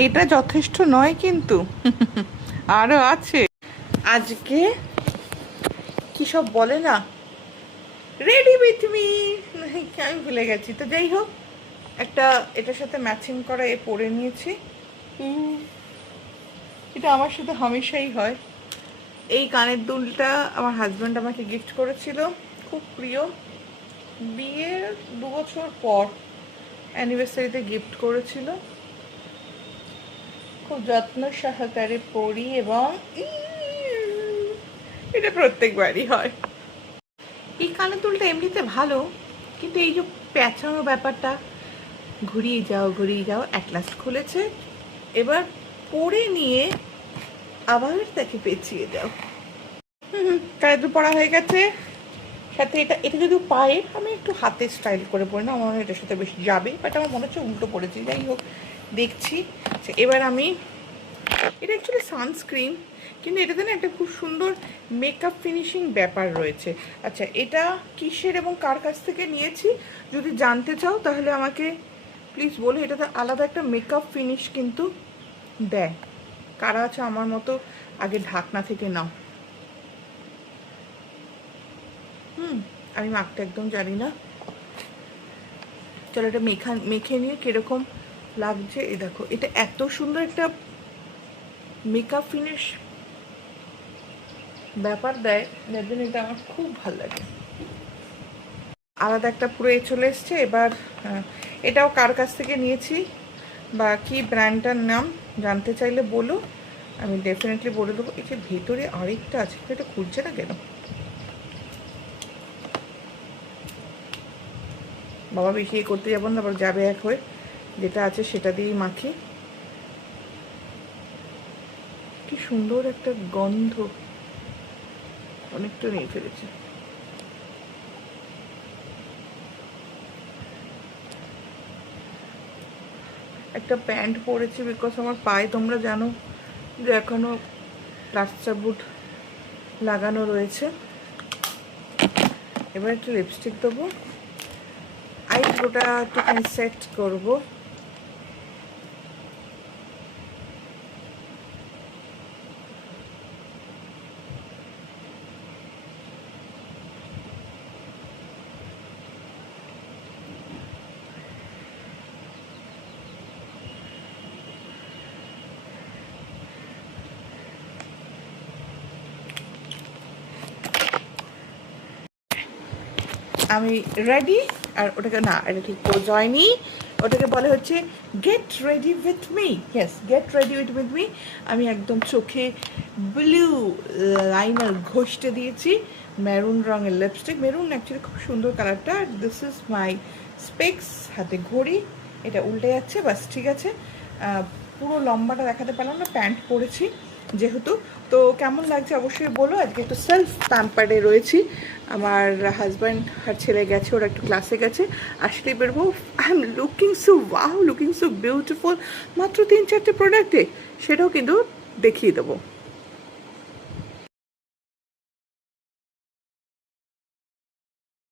এটা যথেষ্ট নয় কিন্তু আরো আছে। আজকে কি সব বলে না, রেডি উইথ মি, আমি ভুলে গেছি। তো যাই হোক, একটা এটার সাথে ম্যাচিং করা এ পরে নিয়েছি। এটা আমার সাথে হামেশাই হয়। এই কানের দুলটা আমার হাজব্যান্ড আমাকে গিফট করেছিল, খুব প্রিয়। বিয়ের 2 বছর পর অ্যানিভার্সারিতে গিফট করেছিল। খুব যত্ন সহকারে পরি এবং এটা প্রত্যেকবারই হয়। এই কানের দুলটা এমনিতে ভালো, কিন্তু এই যে প্যাঁচানো ব্যাপারটা, ঘুরিয়ে যাও, অ্যাট লাস্ট খুলেছে। এবার পরে নিয়ে আবার তাকে পেঁচিয়ে দাও। কানের দুল পরা হয়ে গেছে। সাথে এটা এটা যদি পায়ে আমি একটু হাতে স্টাইল করে পরি না, আমার মনে হয় এটার সাথে বেশি যাবে, বাট আমার মনে হচ্ছে উল্টো পড়েছি। যাই হোক, দেখছি। এবার আমি, এটা অ্যাকচুয়ালি সানস্ক্রিন, কিন্তু এটাতে না একটা খুব সুন্দর মেকআপ ফিনিশিং ব্যাপার রয়েছে। আচ্ছা, এটা কিসের এবং কার কাছ থেকে নিয়েছি যদি জানতে চাও তাহলে আমাকে প্লিজ বলো। এটাতে আলাদা একটা মেকআপ ফিনিশ কিন্তু দেয়। কারা আছে আমার মতো, আগে ঢাকনা থেকে নাও। আমি মাখতে একদম জানি না। চলো এটা মেখে নিয়ে কিরকম লাগছে। এই দেখো, এটা এত সুন্দর একটা মেকআপ ফিনিশ ব্যাপার দেয়, যার জন্য এটা আমার খুব ভালো লাগে। আলাদা একটা পুরো চলে এসছে। এবার এটাও কার কাছ থেকে নিয়েছি বা কি ব্র্যান্ডটার নাম জানতে চাইলে বলো, আমি ডেফিনেটলি বলে দেবো। এই যে ভেতরে আরেকটা আছে, এটা খুঁজছে না কেন? বাবা বেশি করতে যাবো না, আবার যাবে এক হয়ে। যেটা আছে সেটা দিয়েই মাখি। কি সুন্দর একটা গন্ধ, অনেকটা নিয়ে ফেলেছে। একটা প্যান্ট পরেছি বিকজ আমার পায়ে তোমরা জানো যে এখনো প্লাস্টার বুট লাগানো রয়েছে। এবার একটু লিপস্টিক দেবো, আইব্রোটা একটুখানি সেট করবো। আমি রেডি। আর ওটাকে না, এটা ঠিক যায়নি। ওটাকে বলে হচ্ছে get ready with me. Yes, get ready with me. আমি একদম চোখে ব্লু লাইনার ঘষতে দিয়েছি, মেরুন রঙের লিপস্টিক। মেরুন অ্যাকচুয়ালি খুব সুন্দর কালারটা। দিস ইজ মাই স্পেক্স, হাতে ঘড়ি। এটা উল্টে যাচ্ছে, বাস ঠিক আছে। পুরো লম্বাটা দেখাতে পারলাম না, প্যান্ট পরেছি যেহেতু। তো কেমন লাগছে অবশ্যই বলো। আজকে একটু সেলফ প্যাম্পারে রয়েছি। আমার হাজব্যান্ড আর ছেলে গেছে, ওরা একটু ক্লাসে গেছে, আসলেই বেরবো। I am looking so wow, looking so beautiful. মাত্র 3-4টে প্রোডাক্টে, সেটাও কিন্তু দেখিয়ে দেবো।